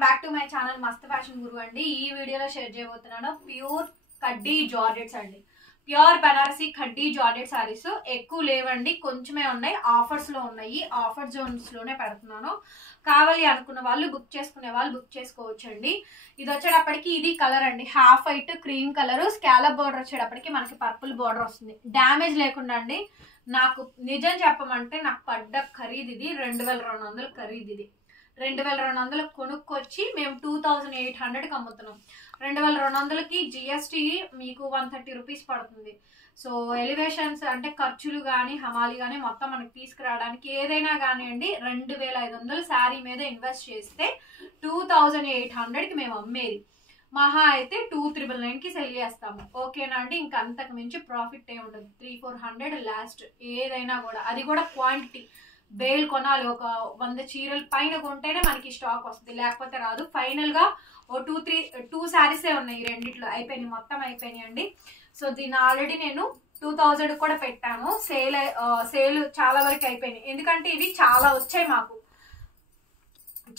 Welcome back to my channel మస్త్ fashion గురు అండి. ఈ వీడియోలో షేర్ చేయబోతున్నాను ప్యూర్ కడ్డీ జార్జెట్స్ అండి. ప్యూర్ బనారసి కడ్డీ జార్జెట్ సారీస్ ఎక్కువ లేవండి, కొంచెమే ఉన్నాయి. ఆఫర్స్ లో ఉన్నాయి, ఆఫర్ జోన్స్ లోనే పెడుతున్నాను. కావాలి అనుకున్న వాళ్ళు బుక్ చేసుకునే వాళ్ళు బుక్ చేసుకోవచ్చు అండి. ఇది వచ్చేటప్పటికి ఇది కలర్ అండి, half white cream colour, scallop border వచ్చేటప్పటికి మనకి పర్పుల్ బోర్డర్ వస్తుంది. డ్యామేజ్ లేకుండా అండి. నాకు నిజం చెప్పమంటే నాకు పడ్డ ఖరీదు ఇది 2200 ఖరీదు. ఇది 2200 కొనుక్కొచ్చి మేము 2800కి అమ్ముతున్నాం. 2200కి జిఎస్టీ మీకు 130 రూపీస్ పడుతుంది. సో ఎలివేషన్స్ అంటే ఖర్చులు కానీ హమాలి కానీ మొత్తం మనకి తీసుకురావడానికి ఏదైనా కానివ్వండి 2500 శారీ మీద ఇన్వెస్ట్ చేస్తే 2800కి మేము అమ్మేది. మహా అయితే 2999కి సెల్ చేస్తాము. ఓకేనా అండి? ఇంకా అంతకు మించి ప్రాఫిట్ ఏమి ఉండదు. 300-400 లాస్ట్ ఏదైనా కూడా. అది కూడా క్వాంటిటీ బేల్ కొనాలి. ఒక 100 చీరలు పైన కొంటేనే మనకి స్టాక్ వస్తుంది, లేకపోతే రాదు. ఫైనల్ గా ఓ 2 శారీసే ఉన్నాయి, రెండిట్లో అయిపోయినాయి, మొత్తం అయిపోయినాయి అండి. సో దీన్ని ఆల్రెడీ నేను 2000 కూడా పెట్టాను. సేల్ చాలా వరకు అయిపోయినాయి, ఎందుకంటే ఇవి చాలా వచ్చాయి, మాకు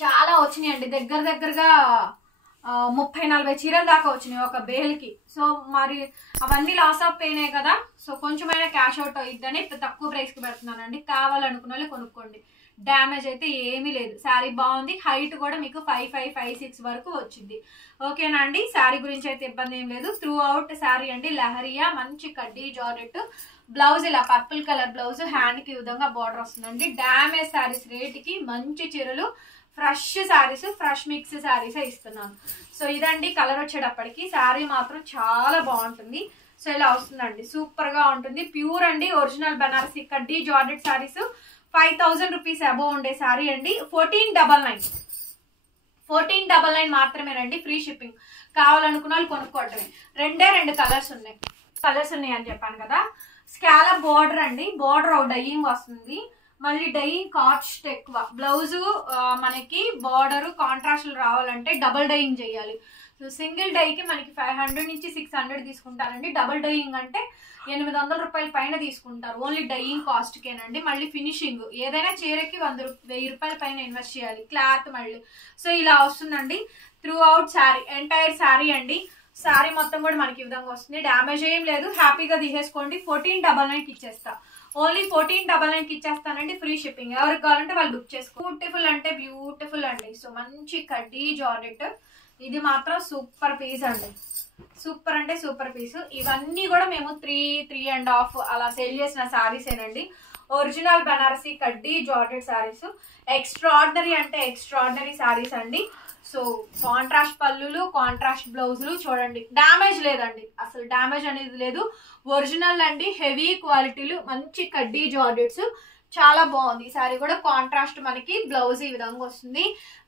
చాలా వచ్చినాయి అండి. దగ్గరగా 30-40 చీరల దాకా వచ్చినాయి ఒక బేల్కి. సో మరి అవన్నీ లాస్ ఆఫ్ అయినాయి కదా. సో కొంచెమైనా క్యాష్ అవుట్ అయిద్దని తక్కువ ప్రైస్ కి పెడుతున్నానండి. కావాలనుకున్న వాళ్ళు కొనుక్కోండి. డ్యామేజ్ అయితే ఏమీ లేదు. శారీ బాగుంది. హైట్ కూడా మీకు 5'5'6" వరకు వచ్చింది. ఓకేనా అండి? శారీ గురించి అయితే ఇబ్బంది ఏం లేదు. త్రూ అవుట్ శారీ అండి లహరియా మంచి కడ్డీ జార్జెట్. బ్లౌజ్ ఇలా పర్పుల్ కలర్ బ్లౌజ్, హ్యాండ్ కి ఈ విధంగా బార్డర్ వస్తుందండి. డ్యామేజ్ శారీస్ రేట్కి మంచి చీరలు, fresh saris, fresh mix saris ఇస్తున్నాను. సో ఇదండి కలర్ వచ్చేటప్పటికి. శారీ మాత్రం చాలా బాగుంటుంది. సో ఇలా వస్తుందండి, సూపర్ గా ఉంటుంది. ప్యూర్ అండి, ఒరిజినల్ బనారసి కడ్డీ జార్జెట్ శారీస్. 5000 రూపీస్ అబోవ్ ఉండే శారీ అండి. 1499 మాత్రమేనండి, ఫ్రీ షిప్పింగ్. కావాలనుకున్న వాళ్ళు కొనుక్కోవటమే. 2 కలర్స్ ఉన్నాయి అని చెప్పాను కదా. స్కాలప్ బోర్డర్ అండి, బోర్డర్ డైయింగ్ వస్తుంది. మళ్ళీ డైయింగ్ కాస్ట్ ఎక్కువ. బ్లౌజ్ మనకి బార్డర్ కాంట్రాస్ట్లు రావాలంటే డబుల్ డైయింగ్ చేయాలి. సో సింగిల్ డైకి మనకి 500 నుంచి 600 తీసుకుంటారండి. డబుల్ డైయింగ్ అంటే 800 రూపాయల పైన తీసుకుంటారు, ఓన్లీ డైయింగ్ కాస్ట్ కేనండి. మళ్ళీ ఫినిషింగ్ ఏదైనా చీరకి 1000 రూపాయల పైన ఇన్వెస్ట్ చేయాలి. క్లాత్ మళ్ళీ. సో ఇలా వస్తుందండి through out sari, entire sari అండి. శారీ మొత్తం కూడా మనకి ఈ విధంగా వస్తుంది. డ్యామేజ్ ఏం లేదు, హ్యాపీగా తీసేసుకోండి. 1499కి ఇచ్చేస్తా, ఓన్లీ 1499కి ఇచ్చేస్తానండి, ఫ్రీ షిప్పింగ్. ఎవరికి కావాలంటే వాళ్ళు బుక్ చేసుకో. బ్యూటిఫుల్ అంటే బ్యూటిఫుల్ అండి. సో మంచి కడ్డీ జార్జెట్. ఇది మాత్రం సూపర్ పీస్ అండి, సూపర్ అంటే సూపర్ పీస్. ఇవన్నీ కూడా మేము 3.5 అలా సేల్ చేసిన శారీస్ ఏనండి. ఒరిజినల్ బనారసి కడ్డీ జార్జెట్ శారీస్. ఎక్స్ట్రాడినరీ అంటే ఎక్స్ట్రాడినరీ శారీస్ అండి. సో కాంట్రాస్ట్ పళ్ళులు, కాంట్రాస్ట్ బ్లౌజులు చూడండి. డ్యామేజ్ లేదండి, అసలు డ్యామేజ్ అనేది లేదు. ఒరిజినల్ అండి, హెవీ క్వాలిటీలు, మంచి కడ్డీ జార్జెట్స్. చాలా బాగుంది. ఈ సారీ కూడా కాంట్రాస్ట్ మనకి బ్లౌజ్ ఈ విధంగా వస్తుంది.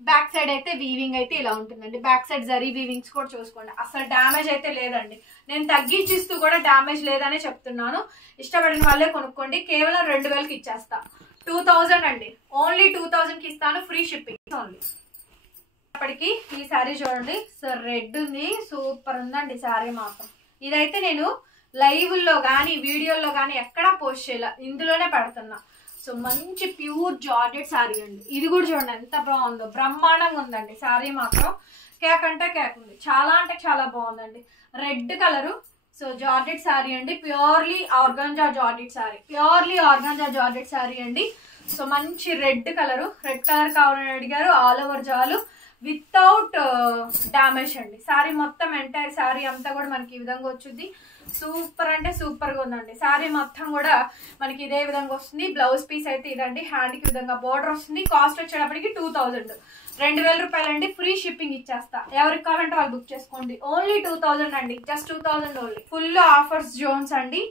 బ్యాక్ సైడ్ అయితే వీవింగ్ అయితే ఇలా ఉంటుందండి. బ్యాక్ సైడ్ జరీ వీవింగ్స్ కూడా చూసుకోండి. అసలు డ్యామేజ్ అయితే లేదండి. నేను తగ్గించిస్తూ కూడా డ్యామేజ్ లేదనే చెప్తున్నాను. ఇష్టపడిన వాళ్ళే కొనుక్కోండి. కేవలం 2000కి ఇచ్చేస్తా. 2000 అండి, ఓన్లీ 2000కి ఇస్తాను, ఫ్రీ షిప్పింగ్ ఓన్లీ. అప్పటికి ఈ శారీ చూడండి. సో రెడ్ ఉంది, సూపర్ ఉందండి శారీ మాత్రం. ఇదైతే నేను లైవ్ లో గానీ వీడియోలో గానీ ఎక్కడా పోస్ట్ చేయాల, ఇందులోనే పెడుతున్నా. సో మంచి ప్యూర్ జార్జెట్ శారీ అండి. ఇది కూడా చూడండి ఎంత బాగుందో, బ్రహ్మాండంగా ఉందండి శారీ మాత్రం. కేక్ అంటే కేక్ ఉంది, చాలా అంటే చాలా బాగుందండి. Red colour. So georgette sari అండి, purely organza georgette sari, purely organza georgette sari అండి. సో మంచి రెడ్ కలరు. రెడ్ కలర్ కావాలని అడిగారు. ఆల్ ఓవర్ జాలు వితౌట్ డామేజ్ అండి. శారీ మొత్తం ఎంటైర్ శారీ అంతా కూడా మనకి ఈ విధంగా వచ్చింది. సూపర్ అంటే సూపర్ గా ఉందండి. శారీ మొత్తం కూడా మనకి ఇదే విధంగా వస్తుంది. బ్లౌజ్ పీస్ అయితే ఇదండి, హ్యాండ్ కి విధంగా బోర్డర్ వస్తుంది. కాస్ట్ వచ్చేటప్పటికి 2000, 2000 రూపాయలు అండి, ఫ్రీ షిప్పింగ్ ఇచ్చేస్తా. ఎవరికి కావాలంటే వాళ్ళు బుక్ చేసుకోండి. ఓన్లీ 2000 అండి, just 2000 only. Full offers zones అండి.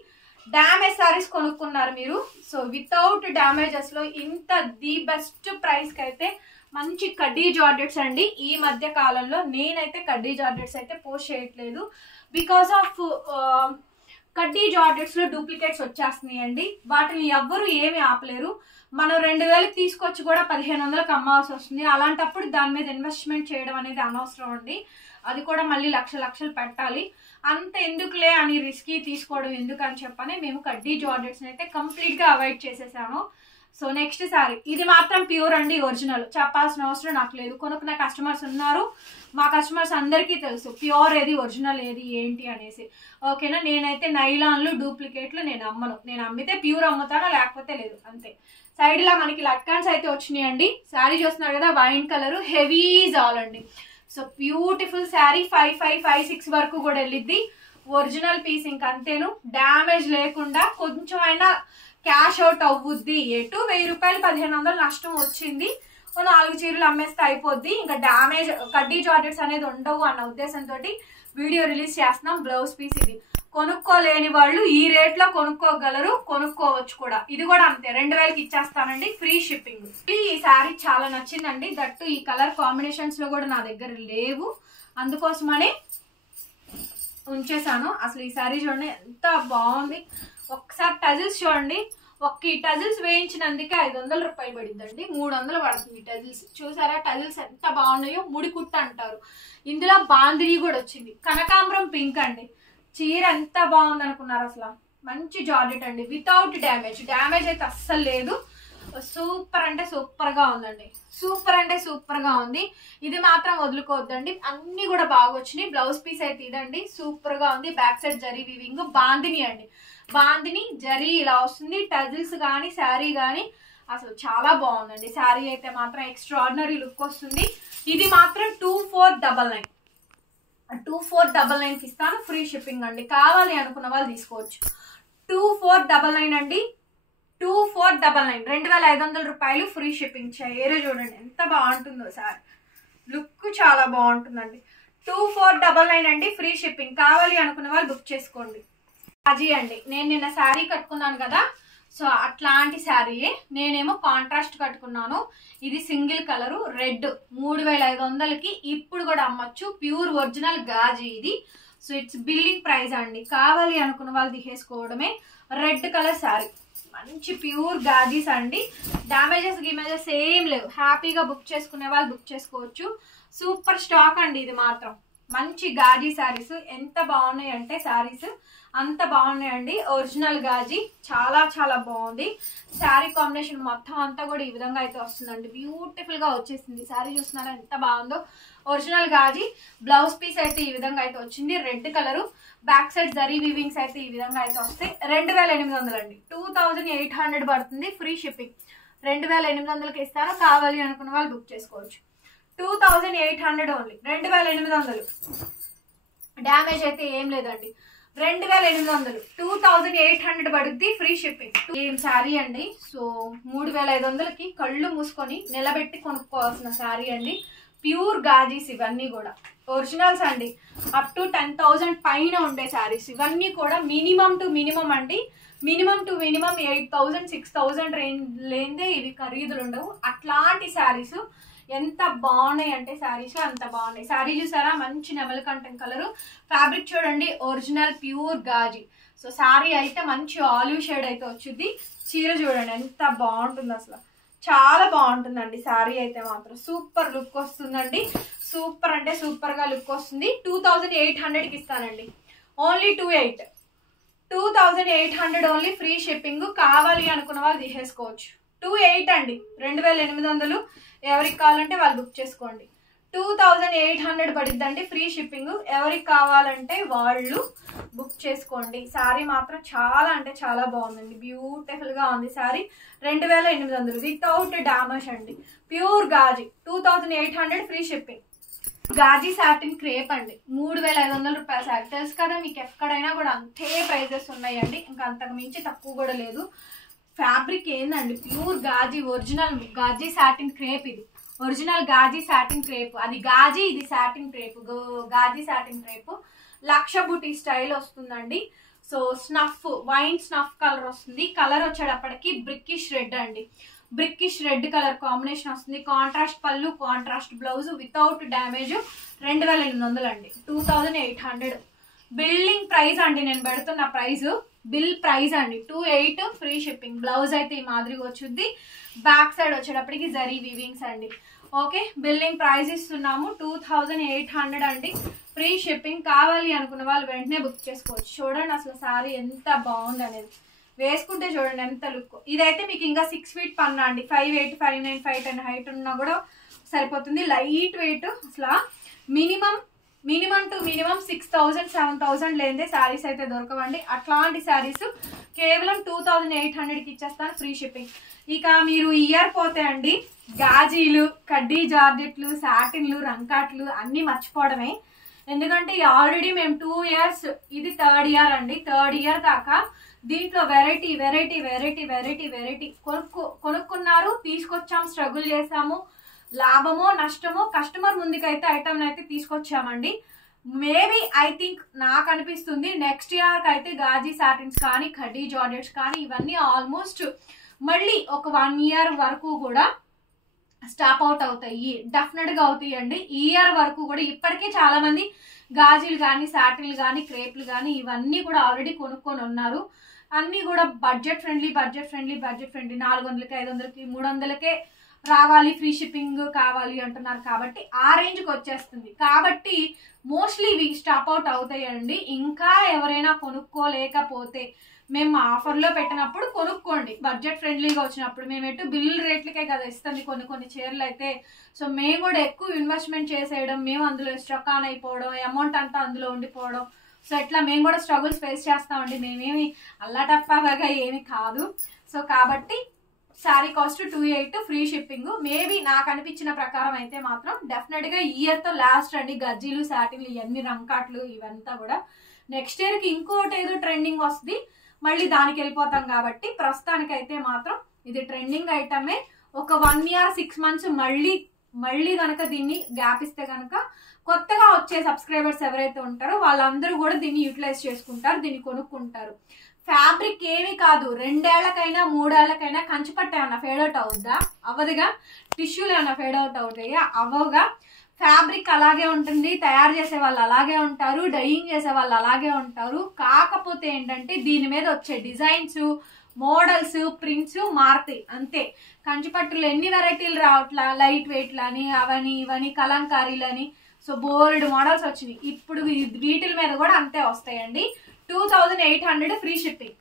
డ్యామేజ్ సారీస్ కొనుక్కున్నారు మీరు. సో వితౌట్ డ్యామేజెస్ లో ఇంత ది బెస్ట్ ప్రైస్ కి అయితే మంచి కడ్డీ జార్జెట్స్ అండి. ఈ మధ్య కాలంలో నేనైతే కడ్డీ జార్జెట్స్ అయితే పోస్ట్ చేయట్లేదు, బికాస్ ఆఫ్ కడ్డీ జార్జెట్స్ లో డూప్లికేట్స్ వచ్చేస్తున్నాయి అండి. వాటిని ఎవ్వరు ఏమి ఆపలేరు. మనం 2000కి తీసుకొచ్చి కూడా 1500కి అమ్మాల్సి వస్తుంది. అలాంటప్పుడు దాని మీద ఇన్వెస్ట్మెంట్ చేయడం అనేది అనవసరం అండి. అది కూడా మళ్ళీ లక్షలు పెట్టాలి. అంత ఎందుకులే అని రిస్కీ తీసుకోవడం ఎందుకు అని చెప్పని మేము కడ్డీ జార్జెట్స్ అయితే కంప్లీట్ గా అవాయిడ్ చేసేసాము. సో నెక్స్ట్ సారీ, ఇది మాత్రం ప్యూర్ అండి, ఒరిజినల్, చెప్పాల్సిన అవసరం నాకు లేదు. కొనుక్కున్న కస్టమర్స్ ఉన్నారు, మా కస్టమర్స్ అందరికీ తెలుసు ప్యూర్ ఏది ఒరిజినల్ ఏది ఏంటి అనేసి. ఓకేనా, నేనైతే నైలాన్లు డూప్లికేట్లు నేను అమ్మను. నేను అమ్మితే ప్యూర్ అమ్ముతాను, లేకపోతే లేదు, అంతే. సైడ్ లా మనకి లట్కాన్స్ అయితే వచ్చినాయండి. శారీ చూస్తున్నారు కదా, వైన్ కలర్, హెవీ జాల్ అండి. సో బ్యూటిఫుల్ శారీ, 5,556 వరకు కూడా వెళ్ళిద్ది. ఒరిజినల్ పీస్ ఇంక అంతేను, డ్యామేజ్ లేకుండా కొంచెం అయినా క్యాష్ అవుట్ అవ్వుద్ది. ఎటు 1000 రూపాయలు 1500 నష్టం వచ్చింది, 4 చీరలు అమ్మేస్తే అయిపోద్ది. ఇంకా డ్యామేజ్ కడ్డీ జార్జెట్స్ అనేది ఉండవు అన్న ఉద్దేశంతో వీడియో రిలీజ్ చేస్తున్నాం. బ్లౌజ్ పీస్ ఇది కొనుక్కోలేని వాళ్ళు ఈ రేట్ లో కొనుక్కోగలరు, కొనుక్కోవచ్చు కూడా. ఇది కూడా అంతే, 2000కి ఇచ్చేస్తానండి, ఫ్రీ షిప్పింగ్. ఈ శారీ చాలా నచ్చిందండి, దట్టు ఈ కలర్ కాంబినేషన్స్ లో కూడా నా దగ్గర లేవు, అందుకోసమనే ఉంచేసాను. అసలు ఈ శారీ చూడండి ఎంత బాగుంది, ఒక్కసారి టజిల్స్ చూడండి. ఈ టజిల్స్ వేయించినందుకే 500 రూపాయలు పడిందండి, 300 పడుతుంది టజిల్స్. చూసారా టజిల్స్ ఎంత బాగున్నాయో, ముడి కుట్ట అంటారు. ఇందులో బాందిని కూడా వచ్చింది, కనకాంబరం పింక్ అండి. చీర ఎంత బాగుంది అనుకున్నారు, అసలు మంచి జార్జెట్ అండి, వితౌట్ డ్యామేజ్. డ్యామేజ్ అయితే అస్సలు లేదు, సూపర్ అంటే సూపర్ గా ఉందండి, సూపర్ అంటే సూపర్ గా ఉంది. ఇది మాత్రం వదులుకోవద్దండి, అన్ని కూడా బాగా వచ్చినాయి. బ్లౌజ్ పీస్ అయితే ఇదండి, సూపర్ గా ఉంది. Back side zari weaving, bandhani అండి, బాందిని జరీ ఇలా వస్తుంది. టజిల్స్ కానీ శారీ కానీ అసలు చాలా బాగుందండి. శారీ అయితే మాత్రం ఎక్స్ట్రాడినరీ లుక్ వస్తుంది. ఇది మాత్రం 2499, 2499కి ఇస్తాను, ఫ్రీ షిప్పింగ్ అండి. కావాలి అనుకున్న వాళ్ళు తీసుకోవచ్చు. 2499 అండి, 2499, 2500 రూపాయలు, ఫ్రీ షిప్పింగ్. చీర చూడండి ఎంత బాగుంటుందో, సార్ లుక్ చాలా బాగుంటుందండి. 2499 అండి, ఫ్రీ షిప్పింగ్. కావాలి అనుకున్న వాళ్ళు బుక్ చేసుకోండి. అజీ అండి, నేను నిన్న శారీ కట్టుకున్నాను కదా, సో అట్లాంటి శారీయే. నేనేమో కాంట్రాస్ట్ కట్టుకున్నాను. ఇది సింగిల్ కలరు రెడ్, 3500కి ఇప్పుడు కూడా అమ్మచ్చు. ప్యూర్ ఒరిజినల్ గాజీ ఇది. సో ఇట్స్ బిల్లింగ్ ప్రైస్ అండి. కావాలి అనుకున్న వాళ్ళు తీసేసుకోవడమే. రెడ్ కలర్ శారీ, మంచి ప్యూర్ గాజీస్ అండి. డ్యామేజెస్ గిమేజెస్ ఏం లేవు, హ్యాపీగా బుక్ చేసుకునే వాళ్ళు బుక్ చేసుకోవచ్చు. సూపర్ స్టాక్ అండి ఇది మాత్రం. మంచి గాజీ శారీస్ ఎంత బాగున్నాయి అంటే శారీస్ అంత బాగున్నాయండి. ఒరిజినల్ గాజీ చాలా చాలా బాగుంది. శారీ కాంబినేషన్ మొత్తం అంతా కూడా ఈ విధంగా అయితే వస్తుందండి, బ్యూటిఫుల్ గా వచ్చేసింది. శారీ చూస్తున్నారా ఎంత బాగుందో, ఒరిజినల్ గాజీ. బ్లౌజ్ పీస్ అయితే ఈ విధంగా అయితే వచ్చింది, red colour. Back side zari weavings అయితే ఈ విధంగా అయితే వస్తాయి. 2800 అండి, 2800 పడుతుంది, ఫ్రీ షిప్పింగ్. 2800కి ఇస్తాను, కావాలి అనుకున్న వాళ్ళు బుక్ చేసుకోవచ్చు. 2800 ఓన్లీ, 2800. డ్యామేజ్ అయితే ఏం లేదండి, 2800, 2800 పడుద్ది, ఫ్రీ షిప్పింగ్. ఏం శారీ అండి. సో 3500కి కళ్ళు మూసుకొని నిలబెట్టి కొనుక్కోవాల్సిన శారీ అండి. ప్యూర్ గాజీస్ ఇవన్నీ కూడా ఒరిజినల్స్ అండి. అప్ టు 10,000 పైన ఉండే శారీస్ ఇవన్నీ కూడా. మినిమం టు మినిమం అండి, మినిమం టు మినిమం 8,000 6,000 రేంజ్ లేదే ఇవి ఖరీదులు ఉండవు. అట్లాంటి శారీస్ ఎంత బాగున్నాయి అంటే శారీస్ అంత బాగున్నాయి. శారీ చూసారా, మంచి నెమలికంఠం కలర్. ఫ్యాబ్రిక్ చూడండి, ఒరిజినల్ ప్యూర్ గాజీ. సో శారీ అయితే మంచి ఆలివ్ షేడ్ అయితే వచ్చింది. చీర చూడండి ఎంత బాగుంటుంది, అసలు చాలా బాగుంటుందండి. శారీ అయితే మాత్రం సూపర్ లుక్ వస్తుందండి, సూపర్ అంటే సూపర్ గా లుక్ వస్తుంది. 2800కి ఇస్తానండి, ఓన్లీ 2800 ఓన్లీ, ఫ్రీ షిప్పింగ్. కావాలి అనుకున్న వాళ్ళు తీసేసుకోవచ్చు. 28 అండి, 2800. ఎవరికి కావాలంటే వాళ్ళు బుక్ చేసుకోండి. 2800 పడిద్దండి, ఫ్రీ షిప్పింగ్. ఎవరికి కావాలంటే వాళ్ళు బుక్ చేసుకోండి. శారీ మాత్రం చాలా అంటే చాలా బాగుందండి, బ్యూటిఫుల్ గా ఉంది శారీ. 2800 వితౌట్ డామేజ్ అండి, ప్యూర్ గాజీ. 2800 ఫ్రీ షిప్పింగ్. గాజీ సాటిన్ క్రేప్ అండి, 3500 రూపాయల శారీ. తెలుసు కదా మీకు, ఎక్కడైనా కూడా అంతే ప్రైజెస్ ఉన్నాయండి, ఇంకా అంతకు మించి తక్కువ కూడా లేదు. ఫ్యాబ్రిక్ ఏందండి, pure gaji, original gaji satin crepe. ఇది ఒరిజినల్ గాజీ సాటిన్ క్రేప్, అది గాజీ, ఇది satin crepe. Gaji satin crepe లక్ష బుటీ స్టైల్ వస్తుందండి. So snuff, wine snuff colour వస్తుంది. కలర్ వచ్చేటప్పటికి బ్రిక్కిష్ రెడ్ అండి, బ్రిక్కిష్ రెడ్ కలర్ కాంబినేషన్ వస్తుంది. Contrast pallu, contrast blouse, without damage. 2800 అండి, 2800 బిల్లింగ్ ప్రైస్ అండి. నేను పెడుతున్న ప్రైస్ బిల్ ప్రైస్ అండి, 28 ఫ్రీ షిప్పింగ్. బ్లౌజ్ అయితే ఈ మాదిరిగా వచ్చింది. బ్యాక్ సైడ్ వచ్చేటప్పటికి జరీ వీవింగ్స్ అండి. ఓకే, బిల్లింగ్ ప్రైస్ ఇస్తున్నాము 2800 అండి, ఫ్రీ షిప్పింగ్. కావాలి అనుకున్న వాళ్ళు వెంటనే బుక్ చేసుకోవచ్చు. చూడండి అసలు శారీ ఎంత బాగుంది అనేది, వేసుకుంటే చూడండి ఎంత లుక్. ఇదైతే మీకు ఇంకా 6 feet పన్నా అండి, 5'8", 5'9", 5'10" హైట్ ఉన్నా కూడా సరిపోతుంది. Light weight. అసలు మినిమం టు మినిమం 6,000 7,000 లేదే శారీస్ అయితే దొరకవండి. అట్లాంటి శారీస్ కేవలం 2,800కి ఇచ్చేస్తాను, ఫ్రీ షిప్పింగ్. ఇక మీరు ఇయర్ పోతే అండి గాజీలు, కడ్డీ జార్జెట్లు, సాటిన్లు, రంకాట్లు అన్ని మర్చిపోవడమే. ఎందుకంటే ఆల్రెడీ మేము 2 years, ఇది 3rd year అండి. 3rd year దాకా దీంట్లో variety variety variety variety variety కొనుక్కున్నారు, తీసుకొచ్చాము, స్ట్రగుల్ చేసాము. లాభమో నష్టమో కస్టమర్ ముందుకైతే ఐటమ్ అయితే తీసుకొచ్చామండి. మేబీ ఐ థింక్ నాకు అనిపిస్తుంది నెక్స్ట్ ఇయర్ అయితే గాజీ సాటిన్స్ కానీ, కడ్డీ జార్జెట్స్ కానీ ఇవన్నీ ఆల్మోస్ట్ మళ్ళీ ఒక 1 year వరకు కూడా స్టాప్ అవుట్ అవుతాయి. డెఫినెట్ గా అవుతాయి అండి. ఈ ఇయర్ వరకు కూడా ఇప్పటికే చాలా మంది గాజీలు కానీ, సాటిన్లు కానీ, క్రేప్లు కానీ ఇవన్నీ కూడా ఆల్రెడీ కొనుక్కొని ఉన్నారు. అన్ని కూడా బడ్జెట్ ఫ్రెండ్లీ 400కి, 500కి, 300కే రావాలి, ఫ్రీ షిప్పింగ్ కావాలి అంటున్నారు. కాబట్టి ఆ రేంజ్కి వచ్చేస్తుంది. కాబట్టి మోస్ట్లీ ఇవి స్టాప్ అవుట్ అవుతాయండి. ఇంకా ఎవరైనా కొనుక్కోలేకపోతే మేము ఆఫర్లో పెట్టినప్పుడు కొనుక్కోండి, బడ్జెట్ ఫ్రెండ్లీగా వచ్చినప్పుడు. మేము ఎటు బిల్ రేట్లకే కదా ఇస్తుంది కొన్ని చీరలు అయితే. సో మేము కూడా ఎక్కువ ఇన్వెస్ట్మెంట్ చేసేయడం, మేము అందులో స్ట్రక్ ఆన్ అయిపోవడం, అమౌంట్ అంతా అందులో ఉండిపోవడం. సో ఇట్లా మేము కూడా స్ట్రగుల్స్ ఫేస్ చేస్తామండి. మేమేమి అల్లాటప్పగా ఏమి కాదు. సో కాబట్టి sari cost 280, free shipping. Maybe నాకు అనిపించిన ప్రకారం అయితే మాత్రం డెఫినెట్ గా ఇయర్తో లాస్ట్ అండి. గజ్జీలు, సాటిన్లు, ఇవన్నీ రంకాట్లు ఇవంతా కూడా. నెక్స్ట్ ఇయర్కి ఇంకోటి ఏదో ట్రెండింగ్ వస్తుంది, మళ్ళీ దానికి వెళ్ళిపోతాం. కాబట్టి ప్రస్తుతానికైతే మాత్రం ఇది ట్రెండింగ్ ఐటమే. ఒక 1 year 6 months మళ్ళీ కనుక దీన్ని గ్యాప్ ఇస్తే కనుక కొత్తగా వచ్చే సబ్స్క్రైబర్స్ ఎవరైతే ఉంటారో వాళ్ళందరూ కూడా దీన్ని యూటిలైజ్ చేసుకుంటారు, దీన్ని కొనుక్కుంటారు. ఫ్యాబ్రిక్ ఏమి కాదు, 2 ఏళ్లకైనా 3 ఏళ్లకైనా కంచిపట్టు ఏమన్నా ఫేడ్ అవుట్ అవుద్దా? అవ్వదుగా. టిష్యూలు ఏమన్నా ఫేడ్ అవుట్ అవుతాయా? అవ్వగా. ఫ్యాబ్రిక్ అలాగే ఉంటుంది, తయారు చేసే వాళ్ళు అలాగే ఉంటారు, డైయింగ్ చేసే వాళ్ళు అలాగే ఉంటారు. కాకపోతే ఏంటంటే దీని మీద వచ్చే డిజైన్స్, మోడల్స్, ప్రింట్స్ మారుతాయి అంతే. కంచిపట్టులు ఎన్ని వెరైటీలు రావట్లా, లైట్ వెయిట్లని, అవని ఇవని, కలంకారీలని. సో బోల్డ్ మోడల్స్ వచ్చినాయి. ఇప్పుడు వీటి మీద కూడా అంతే వస్తాయండి. 2,800 ఫ్రీ షిప్పింగ్.